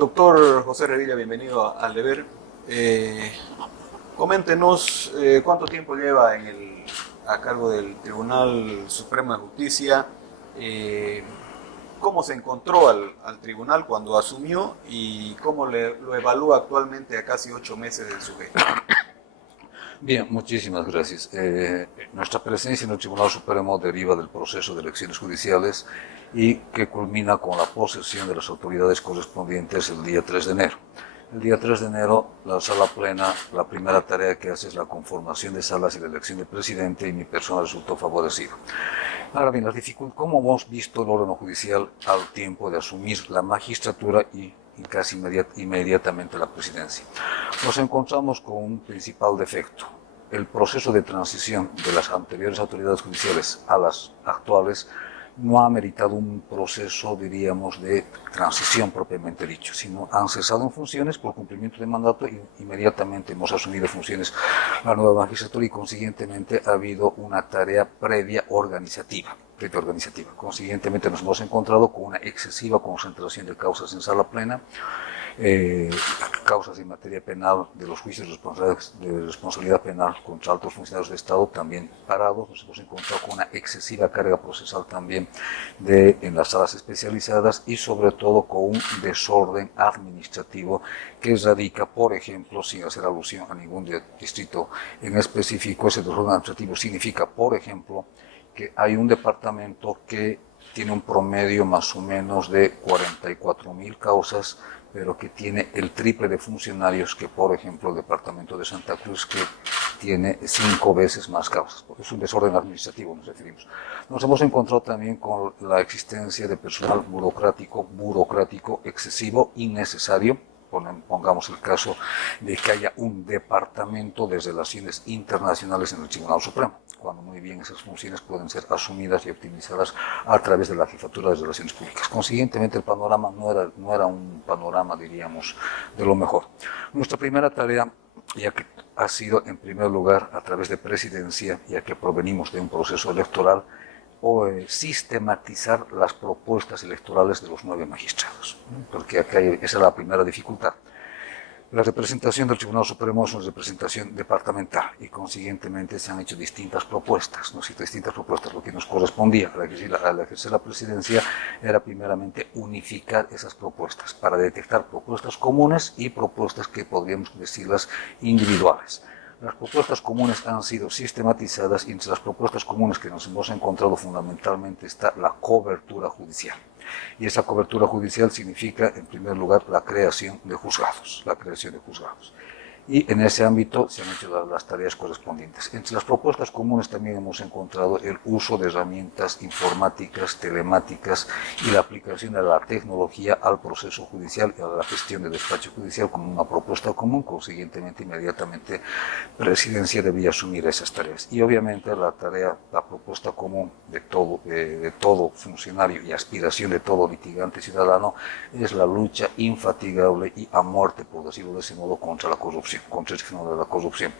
Doctor José Revilla, bienvenido al deber. Coméntenos cuánto tiempo lleva a cargo del Tribunal Supremo de Justicia, eh, cómo se encontró al tribunal cuando asumió y cómo lo evalúa actualmente a casi 8 meses de su gestión. Bien, muchísimas gracias. Nuestra presencia en el Tribunal Supremo deriva del proceso de elecciones judiciales y que culmina con la posesión de las autoridades correspondientes el día 3 de enero. El día 3 de enero, la sala plena, la primera tarea que hace es la conformación de salas y la elección de presidente, y mi persona resultó favorecida. Ahora bien, ¿cómo hemos visto el órgano judicial al tiempo de asumir la magistratura y casi inmediatamente la presidencia? Nos encontramos con un principal defecto. El proceso de transición de las anteriores autoridades judiciales a las actuales no ha meritado un proceso, diríamos, de transición propiamente dicho, sino han cesado en funciones por cumplimiento de mandato y inmediatamente hemos asumido funciones la nueva magistratura, y consiguientemente ha habido una tarea previa organizativa. Consiguientemente nos hemos encontrado con una excesiva concentración de causas en sala plena, causas en materia penal de los juicios de responsabilidad penal contra altos funcionarios de Estado también parados. Nos hemos encontrado con una excesiva carga procesal también en las salas especializadas, y sobre todo con un desorden administrativo que radica, por ejemplo, sin hacer alusión a ningún distrito en específico, ese desorden administrativo significa, por ejemplo, que hay un departamento que tiene un promedio más o menos de 44.000 causas, pero que tiene el triple de funcionarios que, por ejemplo, el departamento de Santa Cruz, que tiene 5 veces más causas. Es un desorden administrativo, nos referimos. Nos hemos encontrado también con la existencia de personal burocrático excesivo, innecesario. Pongamos el caso de que haya un departamento de relaciones internacionales en el Tribunal Supremo, cuando muy bien esas funciones pueden ser asumidas y optimizadas a través de la Jefatura de Relaciones Públicas. Consiguientemente, el panorama no era un panorama, diríamos, de lo mejor. Nuestra primera tarea, ya que ha sido en primer lugar a través de presidencia, ya que provenimos de un proceso electoral, o sistematizar las propuestas electorales de los 9 magistrados, porque acá esa es la primera dificultad. La representación del Tribunal Supremo es una representación departamental y consiguientemente se han hecho distintas propuestas, Lo que nos correspondía al ejercer la presidencia era primeramente unificar esas propuestas para detectar propuestas comunes y propuestas que podríamos decirlas individuales. Las propuestas comunes han sido sistematizadas, y entre las propuestas comunes que nos hemos encontrado fundamentalmente está la cobertura judicial. Y esa cobertura judicial significa, en primer lugar, la creación de juzgados. Y en ese ámbito se han hecho las tareas correspondientes. Entre las propuestas comunes también hemos encontrado el uso de herramientas informáticas, telemáticas y la aplicación de la tecnología al proceso judicial y a la gestión del despacho judicial como una propuesta común. Consiguientemente, inmediatamente, Presidencia debía asumir esas tareas. Y obviamente la propuesta común de todo funcionario y aspiración de todo litigante ciudadano es la lucha infatigable y a muerte, por decirlo de ese modo, contra la corrupción, contra el fenómeno de la corrupción,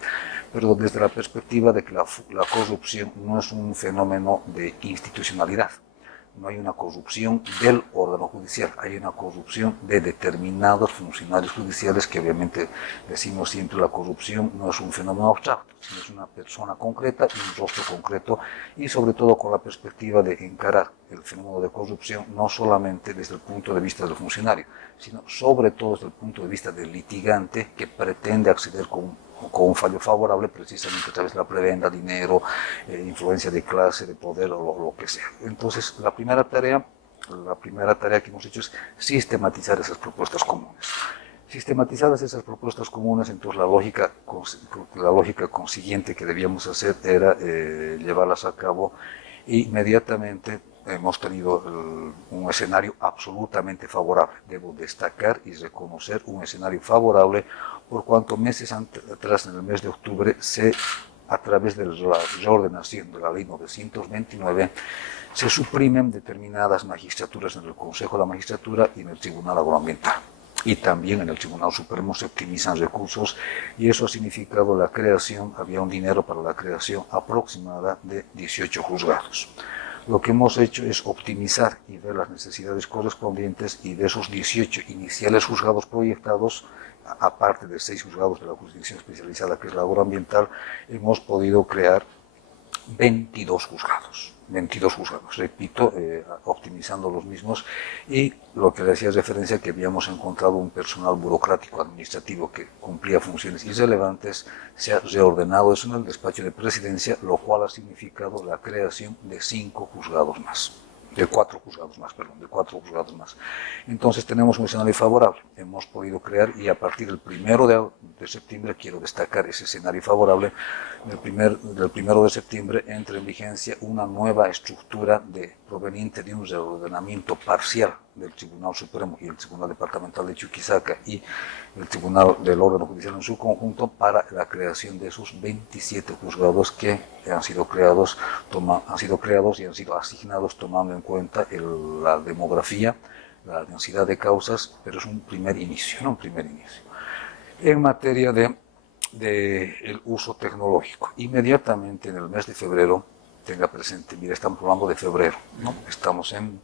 pero desde la perspectiva de que la corrupción no es un fenómeno de institucionalidad. No hay una corrupción del órgano judicial, hay una corrupción de determinados funcionarios judiciales, que obviamente decimos siempre la corrupción no es un fenómeno abstracto, sino es una persona concreta y un rostro concreto, y sobre todo con la perspectiva de encarar el fenómeno de corrupción no solamente desde el punto de vista del funcionario, sino sobre todo desde el punto de vista del litigante que pretende acceder con un fallo favorable precisamente a través de la prebenda, dinero, influencia de clase, de poder o lo que sea. Entonces, la primera tarea que hemos hecho es sistematizar esas propuestas comunes. Sistematizadas esas propuestas comunes, entonces la lógica consiguiente que debíamos hacer era llevarlas a cabo. Inmediatamente hemos tenido un escenario absolutamente favorable. Debo destacar y reconocer un escenario favorable, por cuanto meses atrás, en el mes de octubre, a través de la reordenación de la ley 929, se suprimen determinadas magistraturas en el Consejo de la Magistratura y en el Tribunal Agroambiental. Y también en el Tribunal Supremo se optimizan recursos, y eso ha significado había un dinero para la creación aproximada de 18 juzgados. Lo que hemos hecho es optimizar y ver las necesidades correspondientes, y de esos 18 iniciales juzgados proyectados, aparte de 6 juzgados de la jurisdicción especializada que es la agroambiental, hemos podido crear 22 juzgados. 22 juzgados, repito, optimizando los mismos, y lo que le hacía referencia, que habíamos encontrado un personal burocrático administrativo que cumplía funciones irrelevantes, se ha reordenado eso en el despacho de presidencia, lo cual ha significado la creación de 5 juzgados más. De 4 juzgados más, perdón, de 4 juzgados más. Entonces tenemos un escenario favorable, hemos podido crear, y a partir del 1 de septiembre, quiero destacar ese escenario favorable, del 1 de septiembre entra en vigencia una nueva estructura proveniente de un reordenamiento parcial del Tribunal Supremo y el Tribunal Departamental de Chuquisaca y el Tribunal del Órgano Judicial en su conjunto, para la creación de esos 27 juzgados que han sido creados y han sido asignados tomando en cuenta la demografía, la densidad de causas, pero es un primer inicio, ¿no? Un primer inicio. En materia de el uso tecnológico, inmediatamente en el mes de febrero, tenga presente, mira, estamos hablando de febrero, ¿no? Estamos en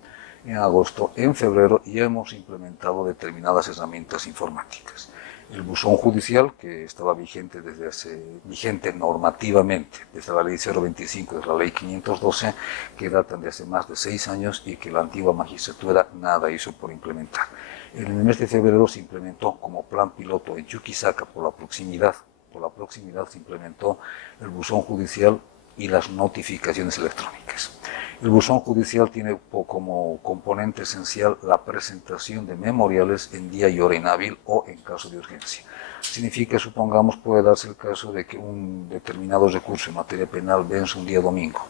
agosto, en febrero ya hemos implementado determinadas herramientas informáticas. El buzón judicial, que estaba vigente normativamente desde la ley 025, de la ley 512, que datan de hace más de 6 años y que la antigua magistratura nada hizo por implementar. En el mes de febrero se implementó como plan piloto en Chuquisaca, por la proximidad se implementó el buzón judicial y las notificaciones electrónicas. El buzón judicial tiene como componente esencial la presentación de memoriales en día y hora inhábil o en caso de urgencia. Significa, supongamos, puede darse el caso de que un determinado recurso en materia penal vence un día domingo.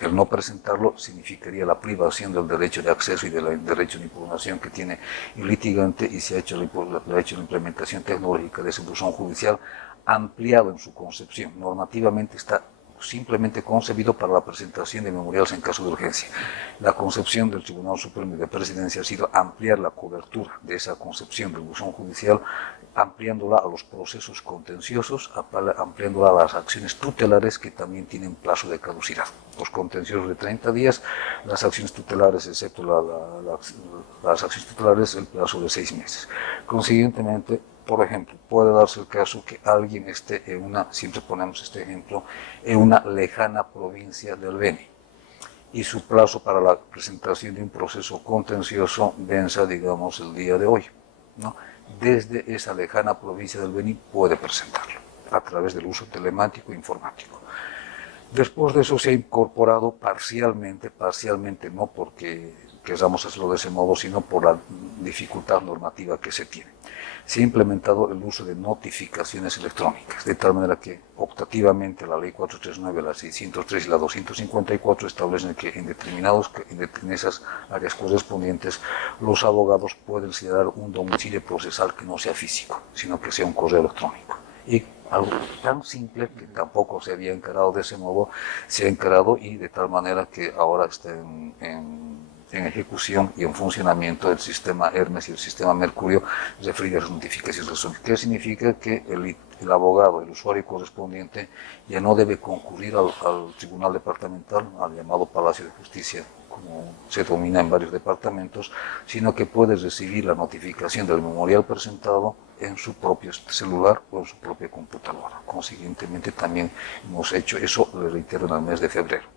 El no presentarlo significaría la privación del derecho de acceso y del derecho de impugnación que tiene el litigante, y se ha hecho la implementación tecnológica de ese buzón judicial, ampliado en su concepción. Normativamente está simplemente concebido para la presentación de memoriales en caso de urgencia. La concepción del Tribunal Supremo y de Presidencia ha sido ampliar la cobertura de esa concepción del buzón judicial, ampliándola a los procesos contenciosos, ampliándola a las acciones tutelares, que también tienen plazo de caducidad. Los contenciosos de 30 días, las acciones tutelares, excepto las acciones tutelares, el plazo de 6 meses. Consiguientemente, por ejemplo, puede darse el caso que alguien esté siempre ponemos este ejemplo, en una lejana provincia del Beni, y su plazo para la presentación de un proceso contencioso venza, digamos, el día de hoy, ¿no? Desde esa lejana provincia del Beni puede presentarlo a través del uso telemático e informático. Después de eso se ha incorporado parcialmente, no porque queramos hacerlo de ese modo, sino por la dificultad normativa que se tiene. Se ha implementado el uso de notificaciones electrónicas, de tal manera que optativamente la ley 439, la 603 y la 254 establecen que en esas áreas correspondientes los abogados pueden señalar un domicilio procesal que no sea físico, sino que sea un correo electrónico. Y algo tan simple, que tampoco se había encarado de ese modo, se ha encarado, y de tal manera que ahora está en ejecución y en funcionamiento el sistema Hermes y el sistema Mercurio referido a las notificaciones electrónicas. ¿Qué significa? Que el abogado, el usuario correspondiente, ya no debe concurrir al tribunal departamental, al llamado Palacio de Justicia, como se domina en varios departamentos, sino que puede recibir la notificación del memorial presentado en su propio celular o en su propia computadora. Consiguientemente también hemos hecho eso, le reitero, en el mes de febrero.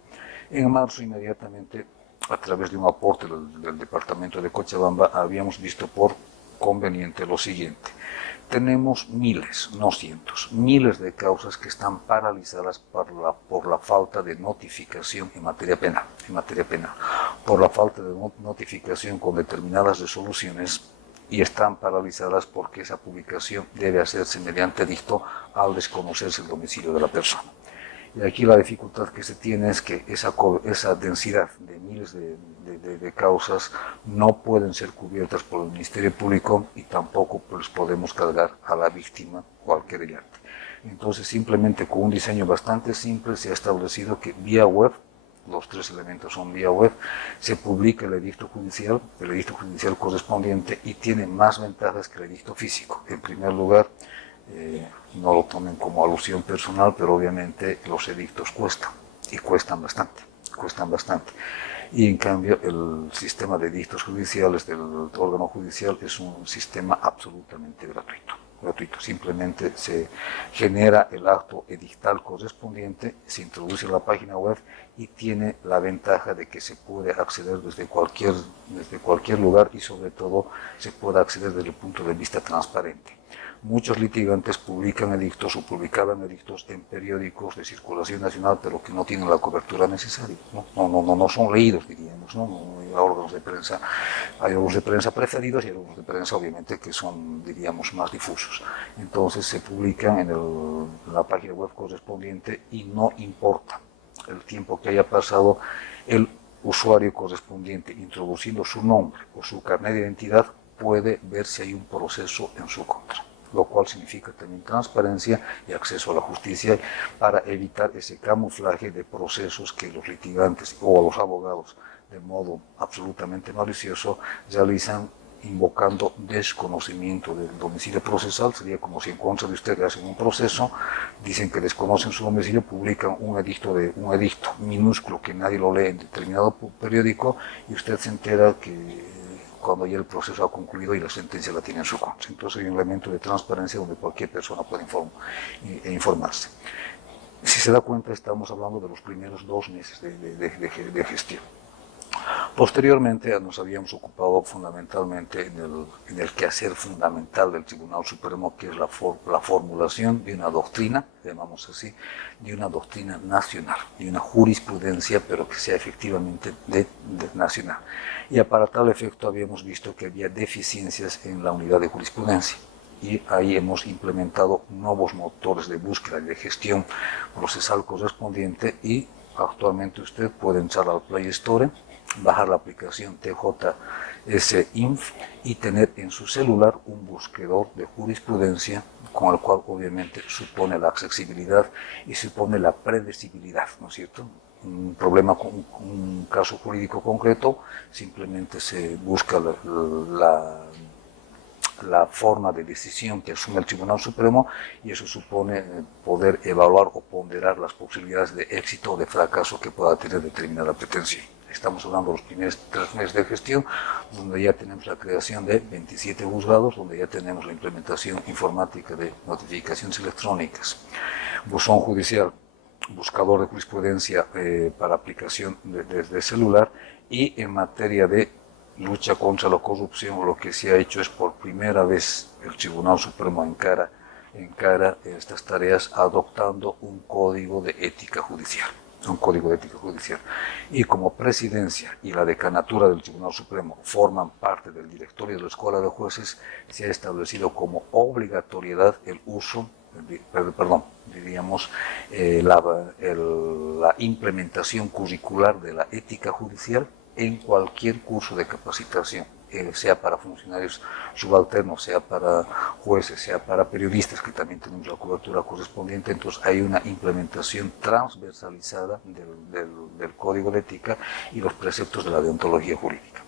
En marzo, inmediatamente, a través de un aporte del departamento de Cochabamba, habíamos visto por conveniente lo siguiente. Tenemos miles, no cientos, miles de causas que están paralizadas por la falta de notificación en materia penal, por la falta de notificación con determinadas resoluciones, y están paralizadas porque esa publicación debe hacerse mediante dicto al desconocerse el domicilio de la persona. Y aquí la dificultad que se tiene es que esa densidad de miles de causas no pueden ser cubiertas por el Ministerio Público, y tampoco pues podemos cargar a la víctima o al querellante. Entonces, simplemente con un diseño bastante simple se ha establecido que vía web, los 3 elementos son vía web, se publica el edicto judicial correspondiente, y tiene más ventajas que el edicto físico. En primer lugar, no lo tomen como alusión personal, pero obviamente los edictos cuestan, y cuestan bastante. cuestan bastante. Y en cambio el sistema de edictos judiciales del órgano judicial es un sistema absolutamente gratuito. Simplemente se genera el acto edictal correspondiente, se introduce en la página web y tiene la ventaja de que se puede acceder desde cualquier lugar y sobre todo se puede acceder desde el punto de vista transparente. Muchos litigantes publican edictos o publicaban edictos en periódicos de circulación nacional, pero que no tienen la cobertura necesaria, no son leídos, diríamos, ¿no? Hay órganos de prensa preferidos y hay órganos de prensa, obviamente, que son, diríamos, más difusos. Entonces se publican en la página web correspondiente y no importa el tiempo que haya pasado, el usuario correspondiente, introduciendo su nombre o su carnet de identidad, puede ver si hay un proceso en su contra, lo cual significa también transparencia y acceso a la justicia para evitar ese camuflaje de procesos que los litigantes o los abogados de modo absolutamente malicioso realizan invocando desconocimiento del domicilio procesal. Sería como si en contra de usted hacen un proceso, dicen que desconocen su domicilio, publican un edicto minúsculo que nadie lo lee en determinado periódico y usted se entera que cuando ya el proceso ha concluido y la sentencia la tiene en su contra. Entonces hay un elemento de transparencia donde cualquier persona puede informarse. Si se da cuenta, estamos hablando de los primeros 2 meses de gestión. Posteriormente nos habíamos ocupado fundamentalmente en el quehacer fundamental del Tribunal Supremo, que es la formulación de una doctrina, llamamos así, de una doctrina nacional, de una jurisprudencia, pero que sea efectivamente nacional. Y para tal efecto habíamos visto que había deficiencias en la unidad de jurisprudencia. Y ahí hemos implementado nuevos motores de búsqueda y de gestión procesal correspondiente y actualmente usted puede entrar al Play Store, bajar la aplicación TJS-Inf y tener en su celular un buscador de jurisprudencia con el cual obviamente supone la accesibilidad y supone la predecibilidad, ¿no es cierto? Un problema con un caso jurídico concreto, simplemente se busca la forma de decisión que asume el Tribunal Supremo y eso supone poder evaluar o ponderar las posibilidades de éxito o de fracaso que pueda tener determinada pretensión. Estamos hablando de los primeros 3 meses de gestión, donde ya tenemos la creación de 27 juzgados, donde ya tenemos la implementación informática de notificaciones electrónicas, buzón judicial, buscador de jurisprudencia para aplicación desde celular y en materia de lucha contra la corrupción, lo que se ha hecho es por primera vez el Tribunal Supremo encara estas tareas adoptando un código de ética judicial. Y como presidencia y la decanatura del Tribunal Supremo forman parte del directorio de la Escuela de Jueces, se ha establecido como obligatoriedad el uso, la implementación curricular de la ética judicial en cualquier curso de capacitación, sea para funcionarios subalternos, sea para jueces, sea para periodistas, que también tenemos la cobertura correspondiente. Entonces hay una implementación transversalizada del Código de Ética y los preceptos de la deontología jurídica.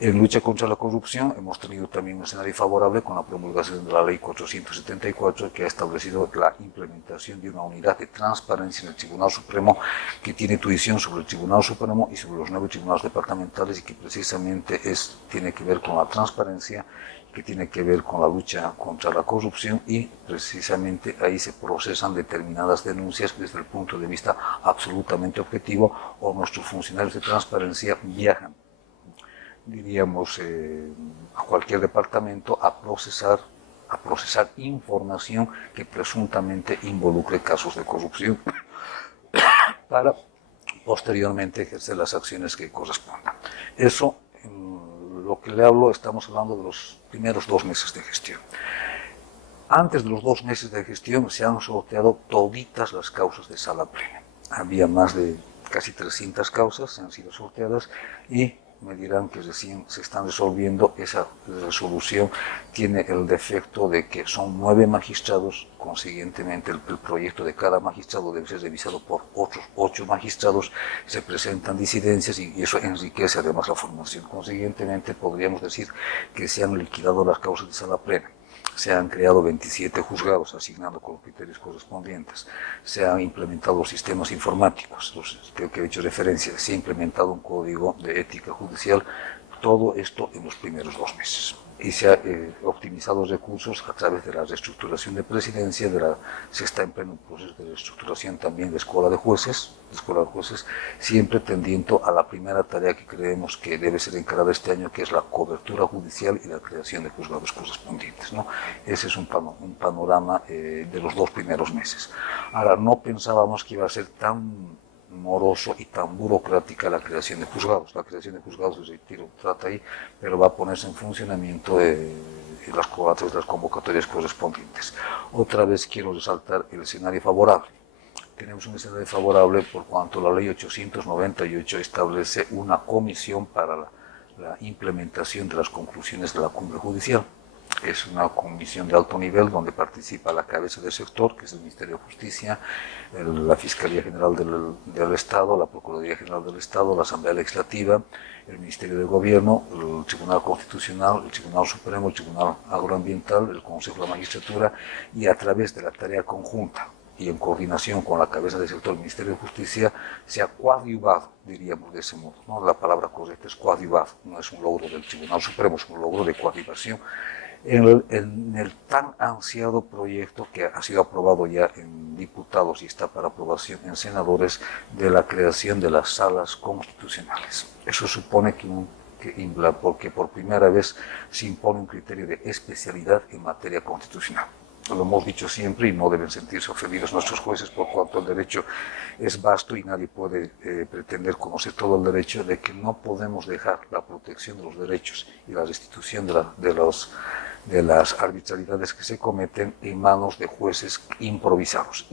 En lucha contra la corrupción hemos tenido también un escenario favorable con la promulgación de la Ley 474, que ha establecido la implementación de una unidad de transparencia en el Tribunal Supremo que tiene tuición sobre el Tribunal Supremo y sobre los 9 tribunales departamentales y que precisamente tiene que ver con la transparencia, que tiene que ver con la lucha contra la corrupción y precisamente ahí se procesan determinadas denuncias desde el punto de vista absolutamente objetivo o nuestros funcionarios de transparencia viajan, diríamos, a cualquier departamento a procesar información que presuntamente involucre casos de corrupción para posteriormente ejercer las acciones que correspondan. Eso, lo que le hablo, estamos hablando de los primeros 2 meses de gestión. Antes de los 2 meses de gestión se han sorteado toditas las causas de sala plena. Había más de casi 300 causas, se han sido sorteadas y me dirán que recién se están resolviendo. Esa resolución tiene el defecto de que son 9 magistrados, consiguientemente el proyecto de cada magistrado debe ser revisado por otros 8 magistrados, se presentan disidencias y eso enriquece además la formación. Consiguientemente podríamos decir que se han liquidado las causas de sala plena. Se han creado 27 juzgados asignando con los criterios correspondientes. Se han implementado los sistemas informáticos, los que he hecho referencia. Se ha implementado un código de ética judicial. Todo esto en los primeros 2 meses. Y se ha optimizado los recursos a través de la reestructuración de presidencia, se está en pleno proceso de reestructuración también de escuela de jueces, siempre tendiendo a la primera tarea que creemos que debe ser encarada este año, que es la cobertura judicial y la creación de juzgados correspondientes, ¿no? Ese es un panorama de los 2 primeros meses. Ahora, no pensábamos que iba a ser tan moroso y tan burocrática la creación de juzgados. La creación de juzgados, les retiro, trata ahí, pero va a ponerse en funcionamiento en a través de las convocatorias correspondientes. Otra vez quiero resaltar el escenario favorable. Tenemos un escenario favorable por cuanto la ley 898 establece una comisión para la implementación de las conclusiones de la cumbre judicial. Es una comisión de alto nivel donde participa la cabeza del sector, que es el Ministerio de Justicia, la Fiscalía General del Estado, la Procuraduría General del Estado, la Asamblea Legislativa, el Ministerio de Gobierno, el Tribunal Constitucional, el Tribunal Supremo, el Tribunal Agroambiental, el Consejo de la Magistratura, y a través de la tarea conjunta y en coordinación con la cabeza del sector del Ministerio de Justicia, se ha coadyuvado, diríamos de ese modo, ¿no? La palabra correcta es coadyuvado, no es un logro del Tribunal Supremo, es un logro de coadyuvación en el tan ansiado proyecto que ha sido aprobado ya en diputados y está para aprobación en senadores, de la creación de las salas constitucionales. Eso supone porque por primera vez se impone un criterio de especialidad en materia constitucional. Lo hemos dicho siempre y no deben sentirse ofendidos nuestros jueces por cuanto el derecho es vasto y nadie puede pretender conocer todo el derecho, de que no podemos dejar la protección de los derechos y la restitución de las arbitrariedades que se cometen en manos de jueces improvisados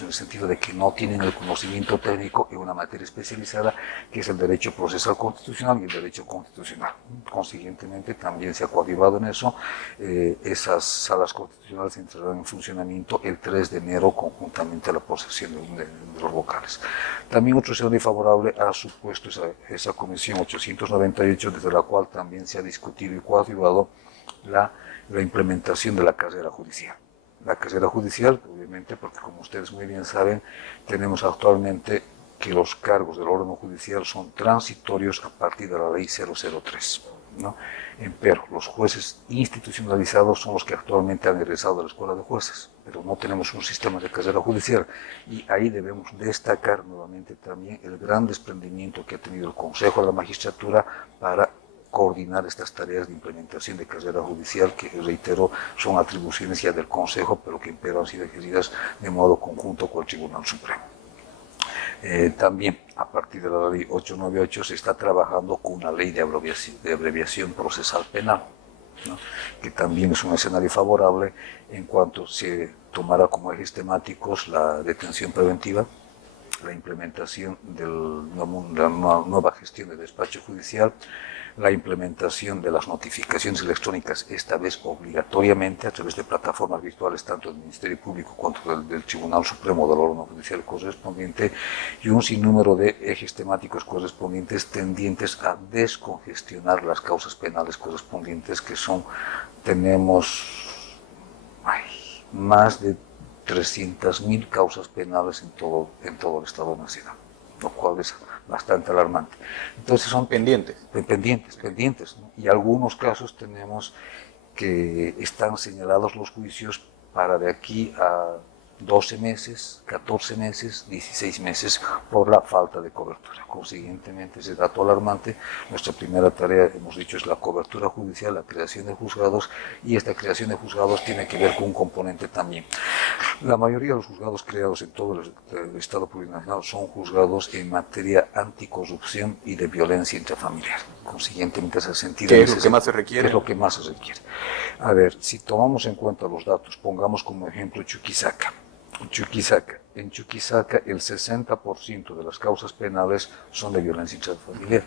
en el sentido de que no tienen el conocimiento técnico en una materia especializada que es el derecho procesal constitucional y el derecho constitucional. Consiguientemente también se ha coadyuvado en eso. Esas salas constitucionales entrarán en funcionamiento el 3 de enero conjuntamente a la posesión de los vocales. También otro escenario favorable ha supuesto esa comisión 898, desde la cual también se ha discutido y coadyuvado la implementación de la carrera judicial. La carrera judicial, obviamente, porque como ustedes muy bien saben, tenemos actualmente que los cargos del órgano judicial son transitorios a partir de la ley 003, ¿no? Pero los jueces institucionalizados son los que actualmente han egresado de la escuela de jueces, pero no tenemos un sistema de carrera judicial, y ahí debemos destacar nuevamente también el gran desprendimiento que ha tenido el Consejo de la Magistratura para coordinar estas tareas de implementación de carrera judicial, que reitero son atribuciones ya del Consejo, pero que han sido ejercidas de modo conjunto con el Tribunal Supremo. También a partir de la ley 898 se está trabajando con una ley de abreviación procesal penal, ¿no? Que también es un escenario favorable en cuanto se tomará como ejes temáticos la detención preventiva, la implementación de la nueva gestión del despacho judicial, la implementación de las notificaciones electrónicas, esta vez obligatoriamente a través de plataformas virtuales tanto del Ministerio Público cuanto del Tribunal Supremo del órgano judicial correspondiente, y un sinnúmero de ejes temáticos correspondientes tendientes a descongestionar las causas penales correspondientes, que tenemos más de 300.000 causas penales en todo el Estado nacional, lo cual es bastante alarmante. Entonces son pendientes, ¿no? Y algunos casos tenemos que están señalados los juicios para de aquí a 12 meses, 14 meses, 16 meses por la falta de cobertura. Consiguientemente, ese dato alarmante, nuestra primera tarea, hemos dicho, es la cobertura judicial, la creación de juzgados, y esta creación de juzgados tiene que ver con un componente también. La mayoría de los juzgados creados en todo el Estado plurinacional son juzgados en materia anticorrupción y de violencia intrafamiliar. Consiguientemente, ese sentido... ¿Qué es lo que más se requiere? Es lo que más se requiere. A ver, si tomamos en cuenta los datos, pongamos como ejemplo Chuquisaca. En Chuquisaca el 60% de las causas penales son de violencia intrafamiliar.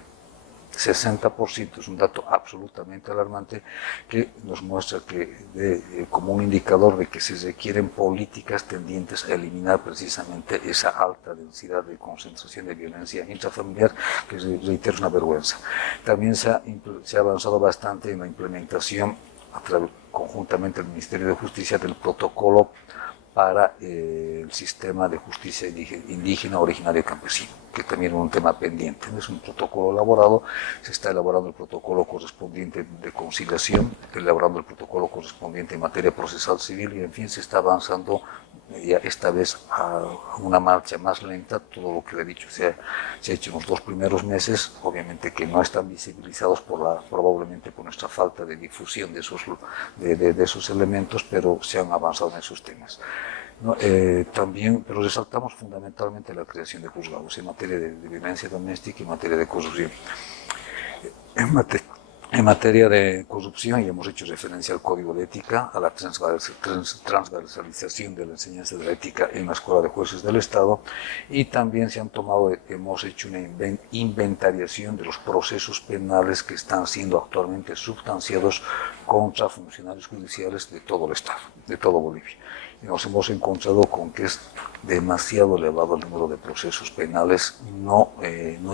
60% es un dato absolutamente alarmante que nos muestra que como un indicador de que se requieren políticas tendientes a eliminar precisamente esa alta densidad de concentración de violencia intrafamiliar, que reitero es una vergüenza. También se ha avanzado bastante en la implementación conjuntamente el Ministerio de Justicia del protocolo para el sistema de justicia indígena, originario y campesino, que también es un tema pendiente. Es un protocolo elaborado, se está elaborando el protocolo correspondiente de conciliación, está elaborando el protocolo correspondiente en materia procesal civil y, en fin, se está avanzando ya esta vez a una marcha más lenta. Todo lo que le he dicho se ha hecho en los 2 primeros meses, obviamente que no están visibilizados probablemente por nuestra falta de difusión de esos elementos, pero se han avanzado en esos temas. ¿No? También, pero resaltamos fundamentalmente la creación de juzgados en materia de violencia doméstica y en materia de corrupción. En materia de corrupción, y hemos hecho referencia al código de ética, a la transversalización de la enseñanza de la ética en la Escuela de Jueces del Estado, y también hemos hecho una inventariación de los procesos penales que están siendo actualmente substanciados contra funcionarios judiciales de todo el Estado, de todo Bolivia. Y nos hemos encontrado con que es demasiado elevado el número de procesos penales no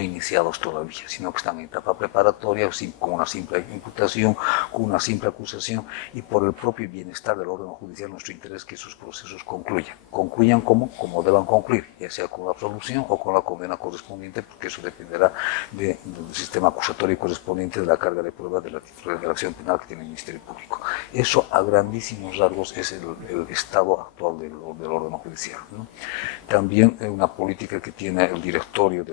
iniciados todavía, sino que están en etapa preparatoria, con una simple imputación, con una simple acusación, y por el propio bienestar del órgano judicial nuestro interés es que esos procesos concluyan como deban concluir, ya sea con la absolución o con la condena correspondiente, porque eso dependerá del sistema acusatorio correspondiente, de la carga de prueba, de la acción penal que tiene el Ministerio Público. Eso a grandísimos rasgos es el estado actual del órgano judicial, ¿no? También una política que tiene el directorio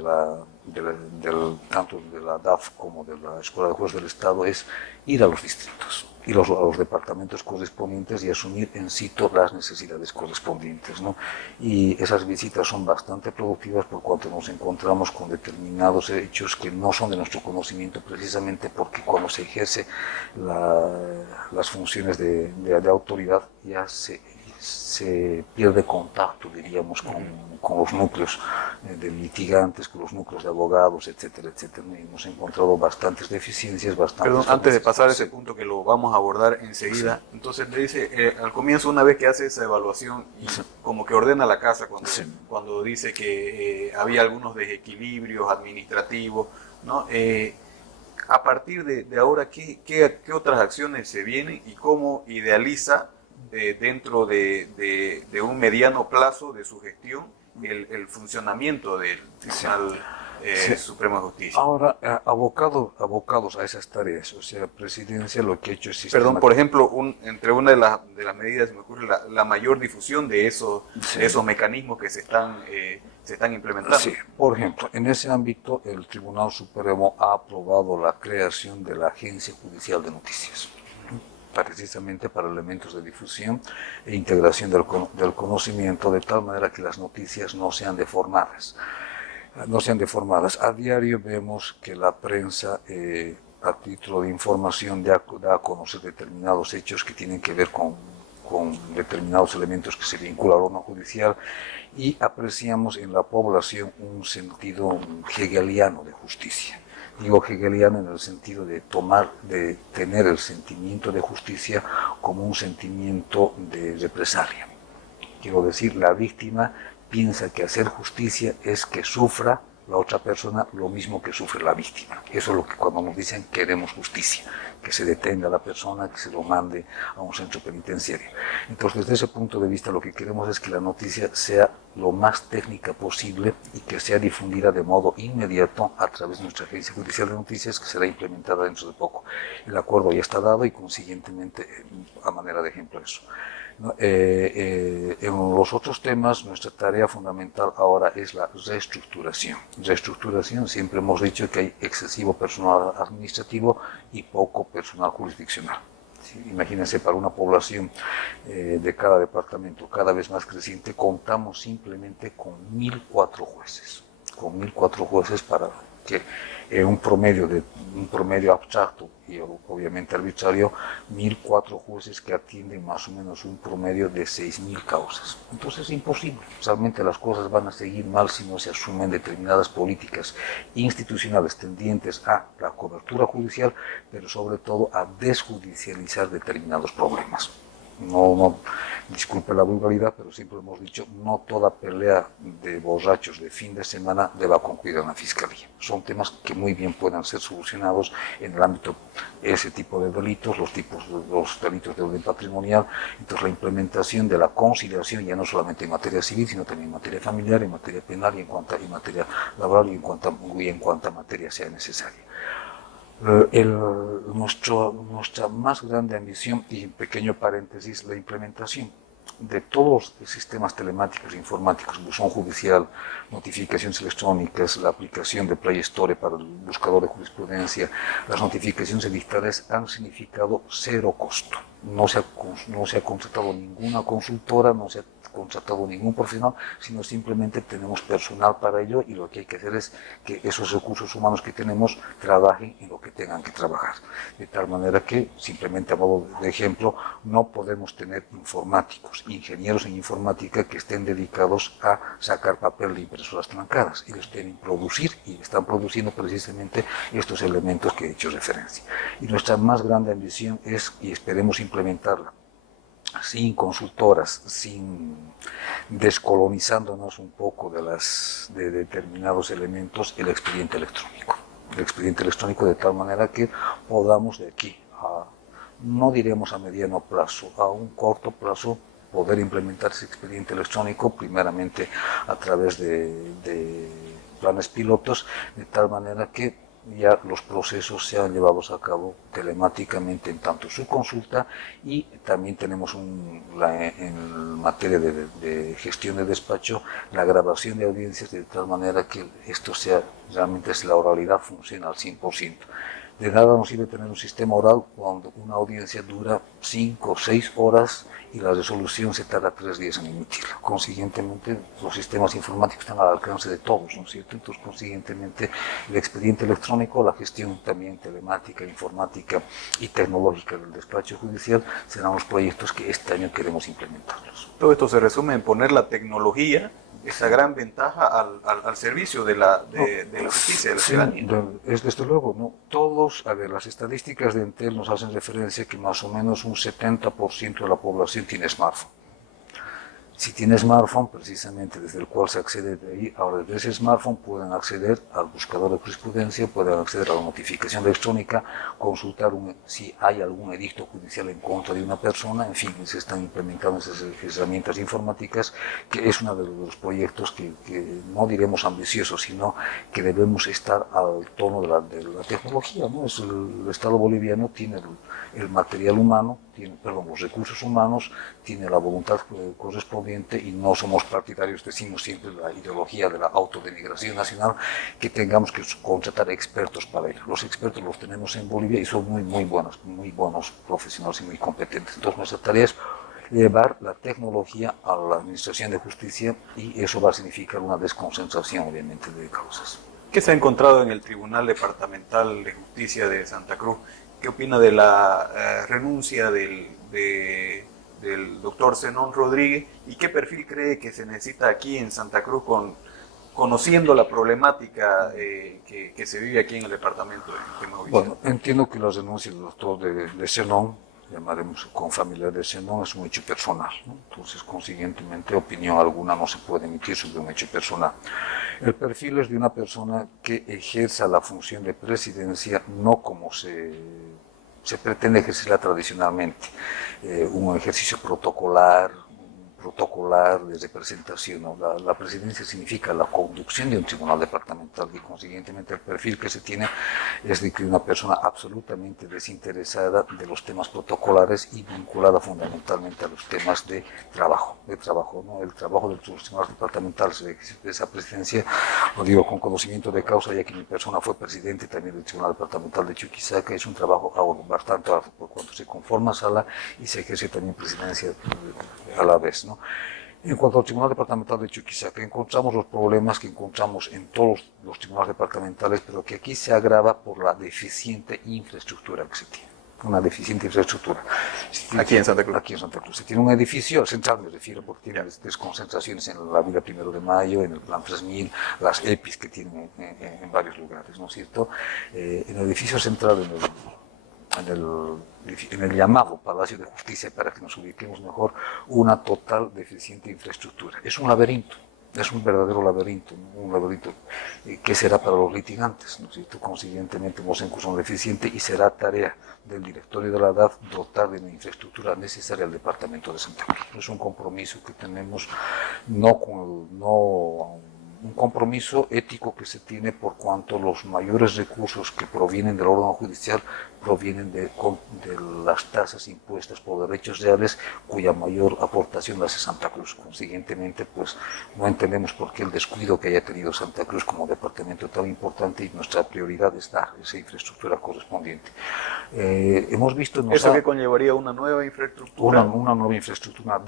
tanto de la DAF como de la Escuela de Jueces del Estado es ir a los distritos, ir a los departamentos correspondientes y asumir en situ las necesidades correspondientes, ¿no? Y esas visitas son bastante productivas por cuanto nos encontramos con determinados hechos que no son de nuestro conocimiento, precisamente porque cuando se ejerce las funciones de autoridad ya se pierde contacto, diríamos, con los núcleos de litigantes, con los núcleos de abogados, etcétera, etcétera. Hemos encontrado bastantes deficiencias, Perdón, antes de pasar a ese punto que lo vamos a abordar enseguida, sí. Entonces le dice, al comienzo, una vez que hace esa evaluación y sí, como que ordena la casa cuando dice que había algunos desequilibrios administrativos, ¿no? A partir de ahora, ¿qué otras acciones se vienen y cómo idealiza dentro de un mediano plazo de su gestión el funcionamiento del Tribunal Supremo de Justicia? Ahora, abocados a esas tareas, o sea, Presidencia lo que ha hecho es... Perdón, por ejemplo, entre una de las medidas, me ocurre la mayor difusión de esos mecanismos que se están implementando. Sí, por ejemplo, en ese ámbito el Tribunal Supremo ha aprobado la creación de la Agencia Judicial de Noticias, precisamente para elementos de difusión e integración del conocimiento, de tal manera que las noticias no sean deformadas. A diario vemos que la prensa, a título de información, da a conocer determinados hechos que tienen que ver con determinados elementos que se vinculan al órgano judicial, y apreciamos en la población un sentido hegeliano de justicia. Digo hegeliano en el sentido de tener el sentimiento de justicia como un sentimiento de represalia. Quiero decir, la víctima piensa que hacer justicia es que sufra la otra persona lo mismo que sufre la víctima. Eso es lo que cuando nos dicen queremos justicia, que se detenga a la persona, que se lo mande a un centro penitenciario. Entonces, desde ese punto de vista, lo que queremos es que la noticia sea lo más técnica posible y que sea difundida de modo inmediato a través de nuestra Agencia Judicial de Noticias, que será implementada dentro de poco. El acuerdo ya está dado y, consiguientemente, a manera de ejemplo eso. En los otros temas, nuestra tarea fundamental ahora es la reestructuración. Siempre hemos dicho que hay excesivo personal administrativo y poco personal jurisdiccional. ¿Sí? Imagínense, para una población de cada departamento cada vez más creciente, contamos simplemente con 1.004 jueces. Con 1.004 jueces para que un promedio abstracto y obviamente arbitrario, 1.004 jueces que atienden más o menos un promedio de 6.000 causas. Entonces es imposible. Realmente las cosas van a seguir mal si no se asumen determinadas políticas institucionales tendientes a la cobertura judicial, pero sobre todo a desjudicializar determinados problemas. no, disculpe la vulgaridad, pero siempre hemos dicho, no toda pelea de borrachos de fin de semana deba concluir en la Fiscalía. Son temas que muy bien puedan ser solucionados en el ámbito de ese tipo de delitos, los delitos de orden patrimonial. Entonces la implementación de la conciliación, ya no solamente en materia civil, sino también en materia familiar, en materia penal y en materia laboral y en cuanta materia sea necesaria. Nuestra más grande ambición, y en pequeño paréntesis, la implementación de todos los sistemas telemáticos e informáticos, buzón judicial, notificaciones electrónicas, la aplicación de Play Store para el buscador de jurisprudencia, las notificaciones edictales han significado cero costo. No se ha contratado ninguna consultora, no se ha contratado ningún profesional, sino simplemente tenemos personal para ello y lo que hay que hacer es que esos recursos humanos que tenemos trabajen en lo que tengan que trabajar. De tal manera que, simplemente a modo de ejemplo, no podemos tener informáticos, ingenieros en informática que estén dedicados a sacar papel de impresoras trancadas. Ellos deben producir y están produciendo precisamente estos elementos que he hecho referencia. Y nuestra más grande ambición es, y esperemos implementarla, sin consultoras, descolonizándonos un poco de determinados elementos, el expediente electrónico. El expediente electrónico de tal manera que podamos de aquí no diremos a mediano plazo, a un corto plazo, poder implementar ese expediente electrónico, primeramente a través de planes pilotos, de tal manera que ya los procesos sean llevados a cabo telemáticamente en tanto su consulta, y también tenemos en materia de gestión de despacho la grabación de audiencias, de tal manera que esto sea realmente, la oralidad funciona al 100%. De nada nos sirve tener un sistema oral cuando una audiencia dura 5 o 6 horas y la resolución se tarda 3 días en emitirla. Consiguientemente, los sistemas informáticos están al alcance de todos, ¿no es cierto? Entonces, consiguientemente, el expediente electrónico, la gestión también telemática, informática y tecnológica del despacho judicial serán los proyectos que este año queremos implementarlos. Todo esto se resume en poner la tecnología, esa gran ventaja, al servicio de la justicia, de la ciudadanía. Es desde luego, ¿no? Las estadísticas de Entel nos hacen referencia que más o menos un 70% de la población tiene smartphone. Si tiene smartphone, precisamente desde el cual se accede de ahí, ahora desde ese smartphone pueden acceder al buscador de jurisprudencia, pueden acceder a la notificación electrónica, consultar si hay algún edicto judicial en contra de una persona, en fin, se están implementando esas herramientas informáticas, que es uno de los proyectos que no diremos ambiciosos, sino que debemos estar al tono de la tecnología, ¿no? El Estado boliviano tiene el material humano, los recursos humanos, tiene la voluntad correspondiente, y no somos partidarios, decimos siempre, la ideología de la autodenigración nacional, que tengamos que contratar expertos para ello. Los expertos los tenemos en Bolivia y son muy buenos profesionales y muy competentes. Entonces nuestra tarea es llevar la tecnología a la administración de justicia, y eso va a significar una desconcentración, obviamente, de causas. ¿Qué se ha encontrado en el Tribunal Departamental de Justicia de Santa Cruz? ¿Qué opina de la renuncia del doctor Zenón Rodríguez, y qué perfil cree que se necesita aquí en Santa Cruz, conociendo la problemática que se vive aquí en el departamento de Mauricio? Bueno, entiendo que la renuncia del doctor de Zenón, llamaremos con familiar de Zenón, es un hecho personal, ¿no? Entonces, consiguientemente, opinión alguna no se puede emitir sobre un hecho personal. El perfil es de una persona que ejerza la función de presidencia no como se pretende ejercerla tradicionalmente, un ejercicio protocolar de representación, ¿no? La presidencia significa la conducción de un tribunal departamental, y consiguientemente el perfil que se tiene es de que una persona absolutamente desinteresada de los temas protocolares y vinculada fundamentalmente a los temas de trabajo, ¿no? El trabajo de los tribunales departamentales de esa presidencia, lo digo con conocimiento de causa, ya que mi persona fue presidente también del Tribunal Departamental de Chuquisaca. Es un trabajo bastante arduo por cuanto se conforma sala y se ejerce también presidencia a la vez, ¿no? En cuanto al Tribunal Departamental de Chuquisaca, encontramos los problemas que encontramos en todos los tribunales departamentales, pero que aquí se agrava por la deficiente infraestructura que se tiene. Una deficiente infraestructura. Aquí en Santa Cruz. Aquí en Santa Cruz. Se tiene un edificio central, me refiero, porque tiene desconcentraciones en la Villa 1 de Mayo, en el Plan 3000, las EPIs que tienen en varios lugares, ¿no es cierto? En el edificio central, en el en el llamado Palacio de Justicia, para que nos ubiquemos mejor, una total deficiente infraestructura. Es un laberinto. Es un verdadero laberinto, un laberinto que será para los litigantes, ¿no? Consiguientemente hemos incurso en deficiente y será tarea del directorio de la DAF dotar de la infraestructura necesaria al departamento de Santa Cruz. Es un compromiso que tenemos, un compromiso ético que se tiene por cuanto los mayores recursos que provienen del órgano judicial provienen de las tasas impuestas por derechos reales, cuya mayor aportación la hace Santa Cruz. Consiguientemente, pues no entendemos por qué el descuido que haya tenido Santa Cruz como departamento tan importante, y nuestra prioridad es dar esa infraestructura correspondiente. Hemos visto... ¿Eso qué conllevaría una nueva infraestructura? Una nueva infraestructura, una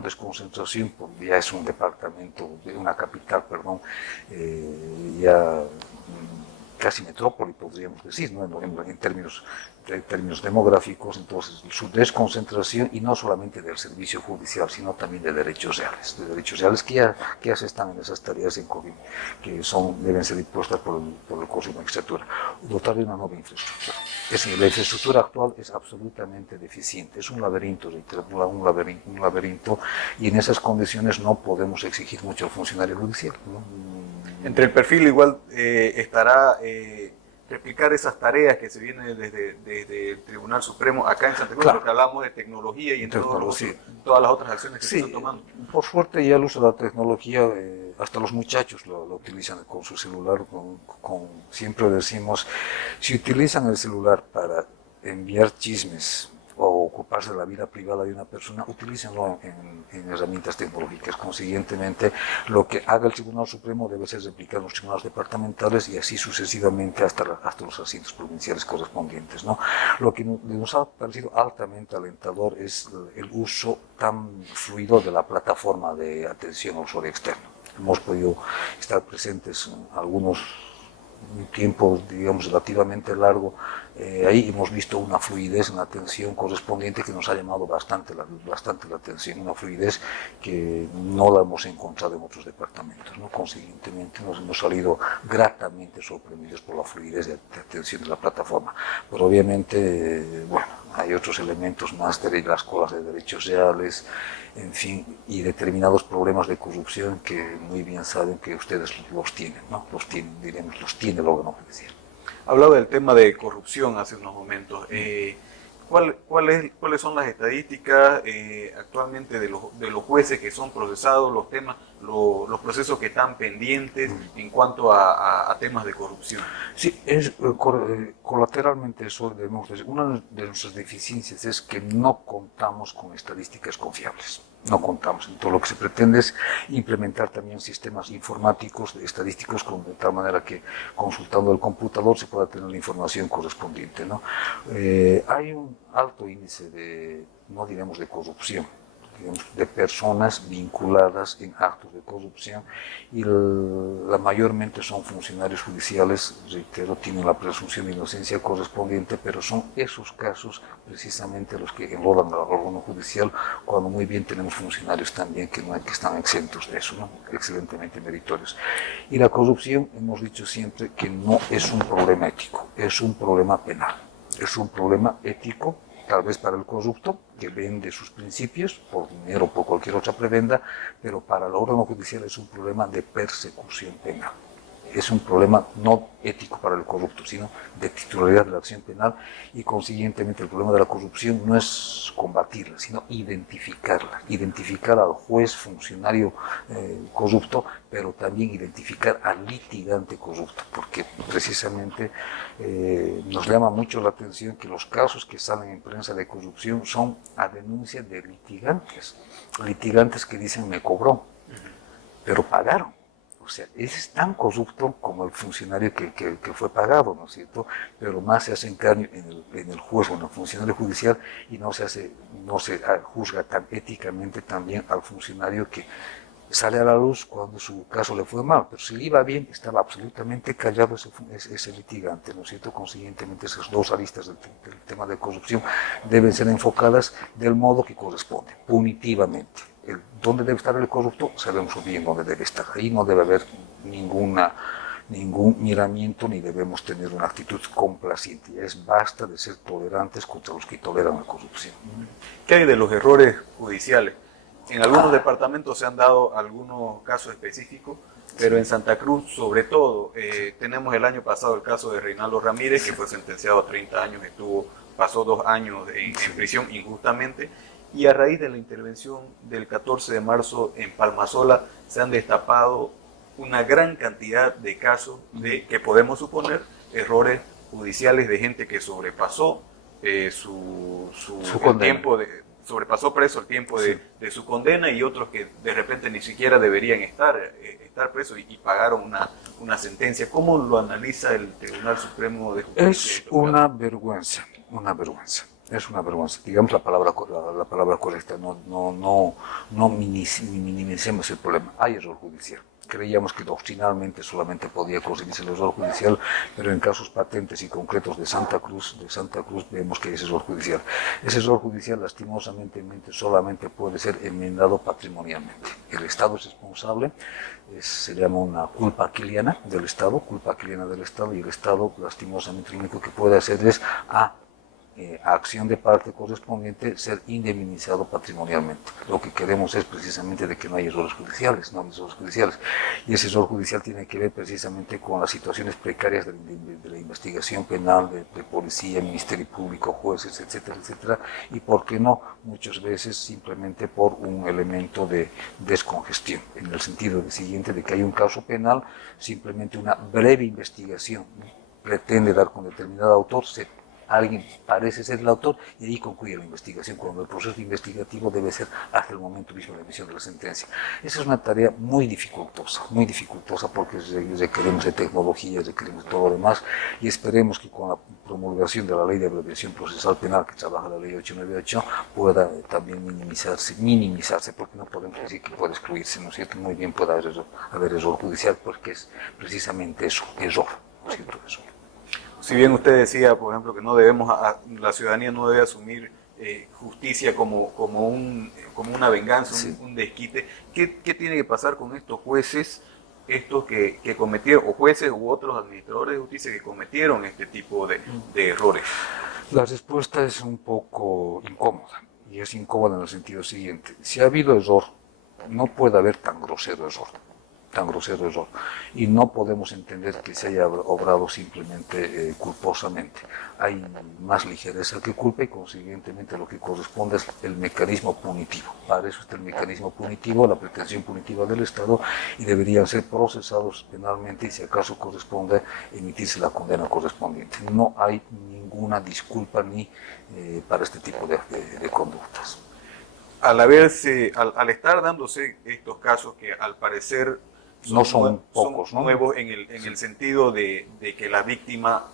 desconcentración, porque ya es un departamento, una capital, perdón, ya casi metrópoli, podríamos decir, ¿no? en términos demográficos. Entonces su desconcentración, y no solamente del servicio judicial, sino también de derechos reales que ya se están en esas tareas en COVID, que deben ser impuestas por el Consejo de Magistratura. Dotar de una nueva infraestructura. La infraestructura actual es absolutamente deficiente, es un laberinto, un laberinto, y en esas condiciones no podemos exigir mucho al funcionario judicial, ¿no? Entre el perfil igual estará replicar esas tareas que se vienen desde el Tribunal Supremo acá en Santa Cruz, claro, porque hablamos de tecnología y en todas las otras acciones que se están tomando. Por suerte ya el uso de la tecnología, hasta los muchachos lo utilizan con su celular, siempre decimos, si utilizan el celular para enviar chismes o ocuparse de la vida privada de una persona, utilícenlo en herramientas tecnológicas. Consiguientemente, lo que haga el Tribunal Supremo debe ser replicado en los tribunales departamentales y así sucesivamente hasta los recintos provinciales correspondientes, ¿no? Lo que nos ha parecido altamente alentador es el uso tan fluido de la plataforma de atención al usuario externo. Hemos podido estar presentes un tiempo, digamos, relativamente largo. Ahí hemos visto una fluidez en la atención correspondiente que nos ha llamado bastante la atención, una fluidez que no la hemos encontrado en otros departamentos, ¿no? Consiguientemente nos hemos salido gratamente sorprendidos por la fluidez de atención de la plataforma. Pero obviamente, bueno, hay otros elementos más de las cosas de derechos reales, en fin, y determinados problemas de corrupción que muy bien saben que ustedes los tienen, ¿no? Los tiene el órgano judicial. Hablaba del tema de corrupción hace unos momentos. ¿Cuáles son las estadísticas actualmente de los jueces que son procesados, los procesos que están pendientes en cuanto a temas de corrupción? Sí, colateralmente eso debemos decir. Una de nuestras deficiencias es que no contamos con estadísticas confiables. No contamos. Entonces lo que se pretende es implementar también sistemas informáticos, estadísticos, de tal manera que consultando el computador se pueda tener la información correspondiente, ¿no? Hay un alto índice no diremos de corrupción, de personas vinculadas en actos de corrupción, y mayormente son funcionarios judiciales, reitero, tienen la presunción de inocencia correspondiente, pero son esos casos precisamente los que enrolan al órgano judicial, cuando muy bien tenemos funcionarios también que están exentos de eso, ¿no? Excelentemente meritorios. Y la corrupción, hemos dicho siempre que no es un problema ético, es un problema penal, es un problema ético, tal vez para el corrupto, que vende sus principios por dinero o por cualquier otra prebenda, pero para el órgano judicial es un problema de persecución penal. Es un problema no ético para el corrupto, sino de titularidad de la acción penal, y consiguientemente el problema de la corrupción no es combatirla, sino identificar al juez, funcionario corrupto, pero también identificar al litigante corrupto, porque precisamente nos llama mucho la atención que los casos que salen en prensa de corrupción son a denuncia de litigantes que dicen me cobró, pero pagaron. O sea, es tan corrupto como el funcionario que fue pagado, ¿no es cierto? Pero más se hace engaño en el juez o en el funcionario judicial, y no se juzga tan éticamente también al funcionario que sale a la luz cuando su caso le fue mal, pero si le iba bien, estaba absolutamente callado ese litigante, ¿no es cierto? Consiguientemente, esas dos aristas del tema de corrupción deben ser enfocadas del modo que corresponde, punitivamente. ¿Dónde debe estar el corrupto? Sabemos bien dónde debe estar. Ahí no debe haber ningún miramiento ni debemos tener una actitud complaciente. Basta de ser tolerantes contra los que toleran la corrupción. ¿Qué hay de los errores judiciales? En algunos departamentos se han dado algunos casos específicos, pero en Santa Cruz, sobre todo, tenemos el año pasado el caso de Reinaldo Ramírez, que fue sentenciado a 30 años, pasó 2 años en prisión injustamente, y a raíz de la intervención del 14 de marzo en Palmasola se han destapado una gran cantidad de casos que podemos suponer errores judiciales de gente que sobrepasó su tiempo sobrepasó preso el tiempo de su condena, y otros que de repente ni siquiera deberían estar presos y pagaron una sentencia. ¿Cómo lo analiza el Tribunal Supremo de Justicia? Es una vergüenza, es una vergüenza. Digamos la palabra correcta, no minimicemos el problema. Hay error judicial. Creíamos que doctrinalmente solamente podía conseguirse el error judicial, pero en casos patentes y concretos de Santa Cruz vemos que es error judicial. Ese error judicial lastimosamente solamente puede ser enmendado patrimonialmente. El Estado es responsable, se llama una culpa aquiliana del Estado, y el Estado lastimosamente lo único que puede hacer es a acción de parte correspondiente ser indemnizado patrimonialmente. Lo que queremos es precisamente de que no haya errores judiciales, y ese error judicial tiene que ver precisamente con las situaciones precarias de la investigación penal, de policía, Ministerio Público, jueces, etcétera, etcétera, y por qué no, muchas veces simplemente por un elemento de descongestión, en el sentido siguiente de que hay un caso penal, simplemente una breve investigación pretende dar con determinado autor, alguien parece ser el autor y ahí concluye la investigación, cuando el proceso investigativo debe ser hasta el momento mismo de la emisión de la sentencia. Esa es una tarea muy dificultosa porque requerimos de tecnología, requerimos de todo lo demás, y esperemos que con la promulgación de la Ley de Abreviación Procesal Penal que trabaja la Ley 898 pueda también minimizarse, porque no podemos decir que puede excluirse, ¿no es cierto? Muy bien puede haber error judicial, porque es precisamente eso, error, ¿no es cierto? Eso. Si bien usted decía, por ejemplo, que la ciudadanía no debe asumir justicia como una venganza, un desquite, ¿qué tiene que pasar con estos jueces, que cometieron, o jueces u otros administradores de justicia que cometieron este tipo de errores? La respuesta es un poco incómoda, y es incómoda en el sentido siguiente. Si ha habido error, no puede haber tan grosero error, y no podemos entender que se haya obrado simplemente culposamente. Hay más ligereza que culpa, y consiguientemente lo que corresponde es el mecanismo punitivo. Para eso está el mecanismo punitivo, la pretensión punitiva del Estado, y deberían ser procesados penalmente, y si acaso corresponde emitirse la condena correspondiente. No hay ninguna disculpa para este tipo de conductas. Al estar dándose estos casos que al parecer son pocos, nuevos en el sentido de que las víctimas